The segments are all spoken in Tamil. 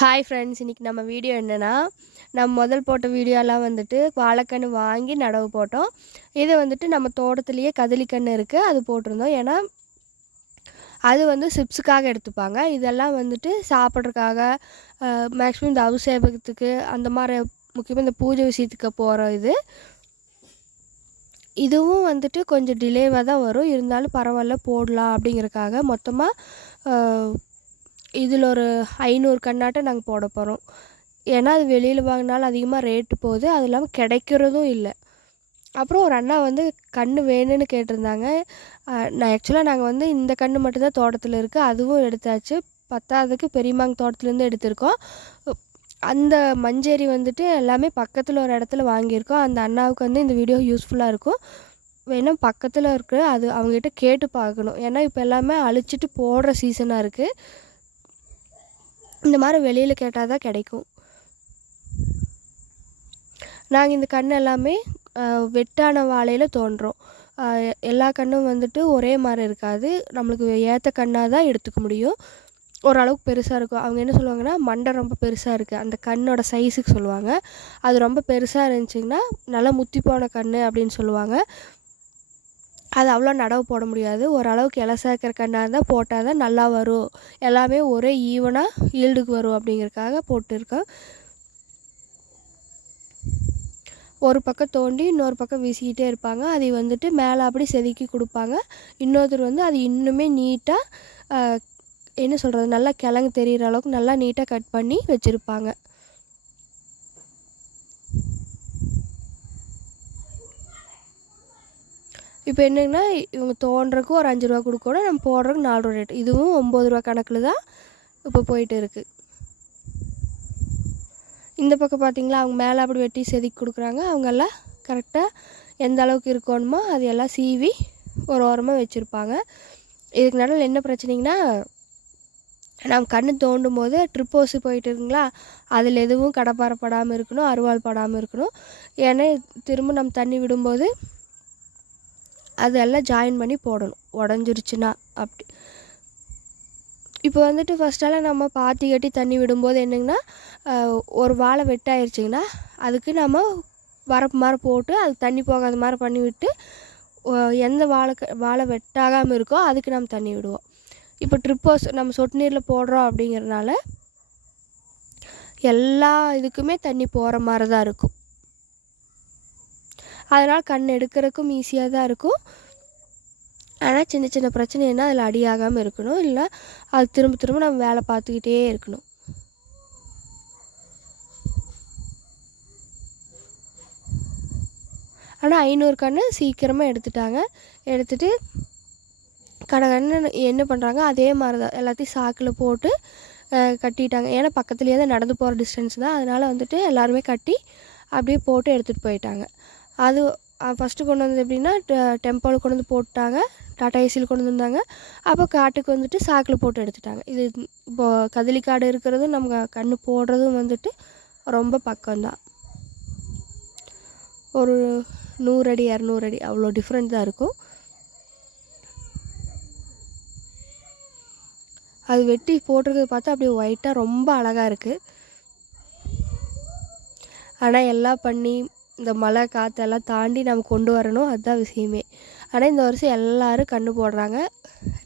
ஹாய் ஃப்ரெண்ட்ஸ் இன்றைக்கி நம்ம வீடியோ என்னென்னா நம்ம முதல் போட்ட வீடியோலாம் வந்துட்டு வாழைக்கன்று வாங்கி நடவு போட்டோம். இது வந்துட்டு நம்ம தோட்டத்துலேயே கதலிக்கன்று இருக்குது அது போட்டிருந்தோம். ஏன்னா அது வந்து சிப்ஸுக்காக எடுத்துப்பாங்க. இதெல்லாம் வந்துட்டு சாப்பிட்றதுக்காக மேக்ஸிமம் இந்த அபிஷேகத்துக்கு அந்த மாதிரி முக்கியமாக இந்த பூஜை விஷயத்துக்கு போகிற இது. இதுவும் வந்துட்டு கொஞ்சம் டிலேவாக தான் வரும். இருந்தாலும் பரவாயில்ல போடலாம் அப்படிங்கிறக்காக மொத்தமாக இதில் ஒரு ஐநூறு கண்ணாட்டம் நாங்கள் போட போகிறோம் ஏன்னா அது வெளியில் வாங்கினாலும் அதிகமாக ரேட்டு போகுது. அது இல்லாமல் கிடைக்கிறதும் இல்லை. அப்புறம் ஒரு அண்ணா வந்து கண் வேணும்னு கேட்டிருந்தாங்க. நான் ஆக்சுவலாக நாங்கள் வந்து இந்த கன்று மட்டும்தான் தோட்டத்தில் இருக்குது அதுவும் எடுத்தாச்சு. பத்தாவதுக்கு பெரியமாங்க தோட்டத்துலேருந்து எடுத்திருக்கோம். அந்த மஞ்சேரி வந்துட்டு எல்லாமே பக்கத்தில் ஒரு இடத்துல வாங்கியிருக்கோம். அந்த அண்ணாவுக்கு வந்து இந்த வீடியோ யூஸ்ஃபுல்லாக இருக்கும். வேணால் பக்கத்தில் இருக்கிற அது அவங்ககிட்ட கேட்டு பார்க்கணும். ஏன்னா இப்போ எல்லாமே அழிச்சிட்டு போடுற சீசனாக இருக்குது இந்த மாதிரி வெளியில் கேட்டால் தான் கிடைக்கும். நாங்கள் இந்த கண் எல்லாமே வெட்டான வாழையில் தோன்றோம். எல்லா கண்ணும் வந்துட்டு ஒரே மாதிரி இருக்காது. நம்மளுக்கு ஏற்ற கண்ணாக தான் எடுத்துக்க முடியும். ஓரளவுக்கு பெருசாக இருக்கும். அவங்க என்ன சொல்லுவாங்கன்னா மண்டை ரொம்ப பெருசாக இருக்குது அந்த கண்ணோட சைஸுக்கு சொல்லுவாங்க. அது ரொம்ப பெருசாக இருந்துச்சிங்கன்னா நல்லா முத்தி போன கண் அப்படின்னு சொல்லுவாங்க. அது அவ்வளோ நடவு போட முடியாது. ஓரளவுக்கு இலை சேர்க்குற இருந்தால் போட்டால் தான் நல்லா வரும். எல்லாமே ஒரே ஈவனாக ஈல்டுக்கு வரும் அப்படிங்கிறதுக்காக போட்டிருக்கேன் ஒரு பக்கம் தோண்டி இன்னொரு பக்கம் வீசிக்கிட்டே இருப்பாங்க. அதை வந்துட்டு மேலே அப்படி செதுக்கி கொடுப்பாங்க. இன்னொருத்தர் வந்து அது இன்னுமே நீட்டாக என்ன சொல்கிறது நல்லா கிழங்கு தெரிகிற அளவுக்கு நல்லா நீட்டாக கட் பண்ணி வச்சுருப்பாங்க. இப்போ என்னங்கன்னா இவங்க தோன்றக்கு ஒரு அஞ்சு ரூபா கொடுக்கணும் நம்ம போடுறதுக்கு நாலு ரூபா ரேட் இதுவும் ஒம்பது ரூபா கணக்கில் தான் இப்போ போயிட்டு இருக்குது இந்த பக்கம் பார்த்திங்களா அவங்க மேலே அப்படி வெட்டி செதுக்கி கொடுக்குறாங்க. அவங்கெல்லாம் கரெக்டாக எந்த அளவுக்கு இருக்கணுமோ அது எல்லாம் சீவி ஒரு ஓரமாக வச்சுருப்பாங்க. இதுக்கு நடுவில் என்ன பிரச்சனைங்கன்னா நம்ம கண் தோண்டும் போது ட்ரிப் ஹோஸு போயிட்டு இருக்குங்களா அதில் எதுவும் கடப்பாரப்படாமல் இருக்கணும் அருவாள் படாமல் இருக்கணும். ஏன்னா திரும்ப நம்ம தண்ணி விடும்போது அதெல்லாம் ஜாயின் பண்ணி போடணும். உடஞ்சிருச்சுன்னா அப்படி. இப்போ வந்துட்டு ஃபஸ்ட்டெல்லாம் நம்ம பாத்தி கட்டி தண்ணி விடும்போது என்னங்கன்னா ஒரு வாழை வெட்டாயிருச்சிங்கன்னா அதுக்கு நம்ம வரப்பு மாதிரி போட்டு அது தண்ணி போகாத மாதிரி பண்ணி விட்டு எந்த வாழை வாழை வெட்டாகாமல் இருக்கோ அதுக்கு நம்ம தண்ணி விடுவோம். இப்போ ட்ரிப்போஸ் நம்ம சொட்டு நீரில் போடுறோம் அப்படிங்கிறனால எல்லா இதுக்குமே தண்ணி போகிற மாதிரி தான் இருக்கும். அதனால் கண் எடுக்கிறதுக்கும் ஈஸியாக தான் இருக்கும். ஆனால் சின்ன சின்ன பிரச்சனை என்ன அதில் அடியாகாமல் இருக்கணும். இல்லை அது திரும்ப திரும்ப நம்ம வேலை பார்த்துக்கிட்டே இருக்கணும். ஆனால் ஐநூறு கன்று சீக்கிரமாக எடுத்துட்டாங்க. எடுத்துகிட்டு கடை கண்ணு என்ன பண்ணுறாங்க அதே மாதிரி தான் எல்லாத்தையும் சாக்கில் போட்டு கட்டிட்டாங்க. ஏன்னா பக்கத்துலேயே தான் நடந்து போகிற டிஸ்டன்ஸ் தான். அதனால் வந்துட்டு எல்லாருமே கட்டி அப்படியே போட்டு எடுத்துகிட்டு போயிட்டாங்க. அது ஃபஸ்ட்டு கொண்டு வந்தது எப்படின்னா டெம்போவில் கொண்டு வந்து போட்டாங்க. டாட்டா ஏசியில் கொண்டு வந்தாங்க அப்போ காட்டுக்கு வந்துட்டு சாக்கில் போட்டு எடுத்துட்டாங்க. இது இப்போது கதலி காடு இருக்கிறதும் நம்ம கண் போடுறதும் வந்துட்டு ரொம்ப பக்கம்தான். ஒரு நூறு அடி இரநூறு அடி அவ்வளோ டிஃப்ரெண்ட் தான் இருக்கும். அது வெட்டி போட்டிருக்கிறது பார்த்தா அப்படியே ஒயிட்டாக ரொம்ப அழகாக இருக்குது ஆனால் எல்லாம் பண்ணி இந்த மழை காற்றெல்லாம் தாண்டி நம்ம கொண்டு வரணும். அதுதான் விஷயமே. ஆனால் இந்த வருஷம் எல்லோரும் கன்று போடுறாங்க.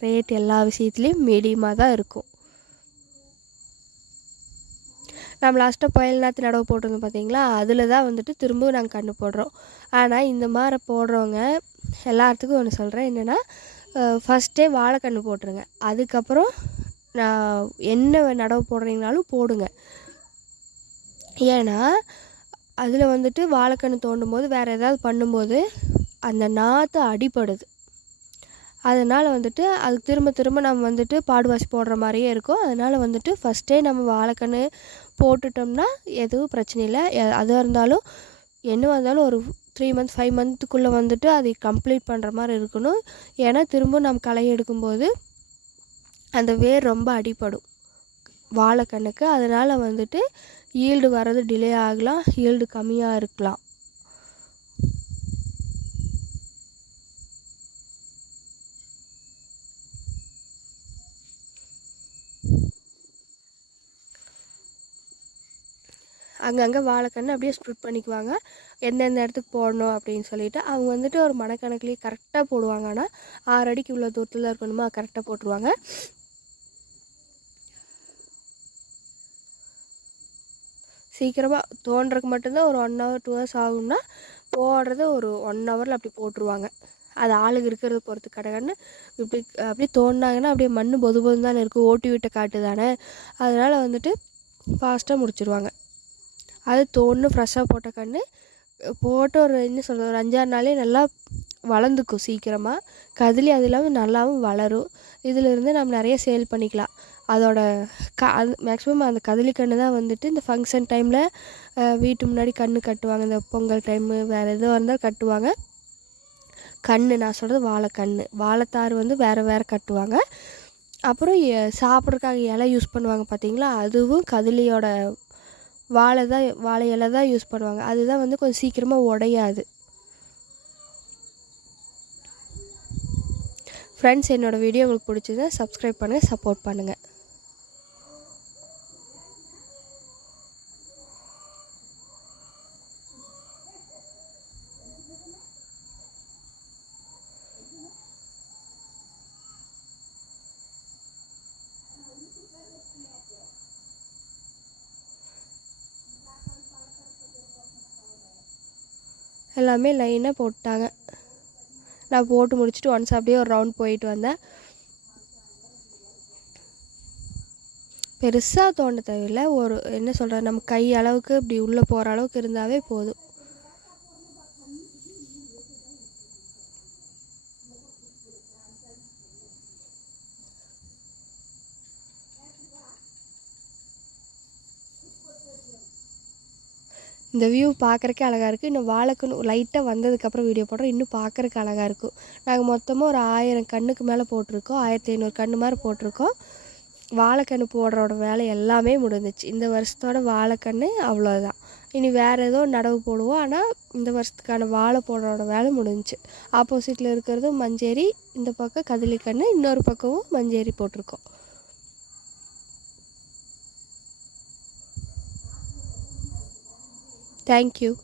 ரேட் எல்லா விஷயத்துலேயும் மீடியமாக தான் இருக்கும். நம்ம லாஸ்ட்டாக புயல் நாற்று நடவு போட்டிருந்தோம் பார்த்தீங்களா அதில் தான் வந்துட்டு திரும்பவும் நாங்கள் கன்று போடுறோம். ஆனால் இந்த மாதிரி போடுறவங்க எல்லாத்துக்கும் ஒன்று சொல்கிறேன் என்னென்னா ஃபஸ்ட்டே வாழைக்கன்று போட்டுருங்க. அதுக்கப்புறம் நான் என்ன நடவு போடுறீங்கனாலும் போடுங்க. ஏன்னா அதில் வந்துட்டு வாழைக்கன்று தோண்டும் போது வேறு ஏதாவது பண்ணும்போது அந்த நாற்று அடிப்படுது அதனால் வந்துட்டு அது திரும்ப திரும்ப நம்ம வந்துட்டு பாடுவாசி போடுற மாதிரியே இருக்கும். அதனால் வந்துட்டு ஃபஸ்ட்டே நம்ம வாழைக்கன்று போட்டுட்டோம்னா எதுவும் பிரச்சனை இல்லை. அதுவாக இருந்தாலும் என்ன இருந்தாலும் ஒரு த்ரீ மந்த்ஸ் ஃபைவ் மந்த்துக்குள்ளே வந்துட்டு அதை கம்ப்ளீட் பண்ணுற மாதிரி இருக்கணும். ஏன்னா திரும்ப நம்ம களை எடுக்கும்போது அந்த வேர் ரொம்ப அடிப்படும் வாழைக்கண்ணுக்கு. அதனால் வந்துட்டு ஈல்டு வர்றது டிலே ஆகலாம் ஈல்டு கம்மியாக இருக்கலாம். அங்கங்கே வாழைக்கன்று அப்படியே ஸ்ப்ரிட் பண்ணிக்குவாங்க. எந்தெந்த இடத்துக்கு போடணும் அப்படின்னு சொல்லிட்டு அவங்க வந்துட்டு ஒரு மனக்கணக்குலேயே கரெக்டாக போடுவாங்க. ஆனால் ஆறு அடிக்கு உள்ள தூரத்தில் இருக்கணுமா கரெக்டாக போட்டுருவாங்க. சீக்கிரமாக தோன்றதுக்கு மட்டும்தான் ஒரு ஒன் ஹவர் டூ ஹவர்ஸ் ஆகும்னா போடுறத ஒரு ஒன் ஹவரில் அப்படி போட்டுருவாங்க. அது ஆளுங்க இருக்கிறத பொறுத்து கடகன்னு இப்படி அப்படியே தோண்டினாங்கன்னா அப்படியே மண் பொது பொது தானே இருக்குது ஓட்டி விட்ட காட்டு தானே. அதனால் வந்துட்டு ஃபாஸ்ட்டாக முடிச்சிருவாங்க. அது தோணு ஃப்ரெஷ்ஷாக போட்ட கன்று போட்டு ஒரு என்ன சொல்கிறது ஒரு அஞ்சாறு நாளே நல்லா வளர்ந்துக்கும் சீக்கிரமாக கதிலி அது இல்லாமல் நல்லாவும் வளரும். இதிலிருந்து நம்ம நிறைய சேல் பண்ணிக்கலாம். அதோட க அது மேக்ஸிமம் அந்த கதலி கன்று தான் வந்துட்டு இந்த ஃபங்க்ஷன் டைமில் வீட்டு முன்னாடி கன்று கட்டுவாங்க. இந்த பொங்கல் டைமு வேறு எதுவாக இருந்தால் கட்டுவாங்க. கன்று நான் சொல்கிறது வாழைக்கன்று வாழைத்தாறு வந்து வேறு வேறு கட்டுவாங்க. அப்புறம் எ- சாப்பிட்றதுக்காக இலை யூஸ் பண்ணுவாங்க பார்த்தீங்களா அதுவும் கதலியோட வாழை தான் வாழை இலை தான் யூஸ் பண்ணுவாங்க. அதுதான் வந்து கொஞ்சம் சீக்கிரமாக உடையாது. ஃப்ரெண்ட்ஸ் என்னோடய வீடியோ உங்களுக்கு பிடிச்சதுன்னா சப்ஸ்கிரைப் பண்ணுங்கள் சப்போர்ட் பண்ணுங்கள் எல்லாமே லைனாக போட்டாங்க. நான் போட்டு முடிச்சுட்டு ஒன்ஸ் அப்படியே ஒரு ரவுண்ட் போயிட்டு வந்தேன். பெருசாக தோண்ட தேவையில்லை. ஒரு என்ன சொல்கிறது நம்ம கை அளவுக்கு இப்படி உள்ளே போகிற அளவுக்கு இருந்தாவே போதும். இந்த வியூ பார்க்குறக்கே அழகாக இருக்குது இன்னும் வாழைக்கன்று லைட்டாக வந்ததுக்கப்புறம் வீடியோ போடுறோம். இன்னும் பார்க்குறக்கு அழகாக இருக்கும் நாங்கள் மொத்தமாக ஒரு ஆயிரம் கண்ணுக்கு மேலே போட்டிருக்கோம். ஆயிரத்தி ஐநூறு கன்று மாதிரி போட்டிருக்கோம். வாழைக்கன்று போடுறோட வேலை எல்லாமே முடிஞ்சிச்சு. இந்த வருஷத்தோட வாழைக்கன்று அவ்வளோதான் இனி வேறு ஏதோ நடவு போடுவோம். ஆனால் இந்த வருஷத்துக்கான வாழை போடுறோட வேலை முடிஞ்சுச்சு. ஆப்போசிட்டில் இருக்கிறதும் மஞ்சேரி இந்த பக்கம் கதலிக்கன்று இன்னொரு பக்கமும் மஞ்சேரி போட்டிருக்கோம். Thank you.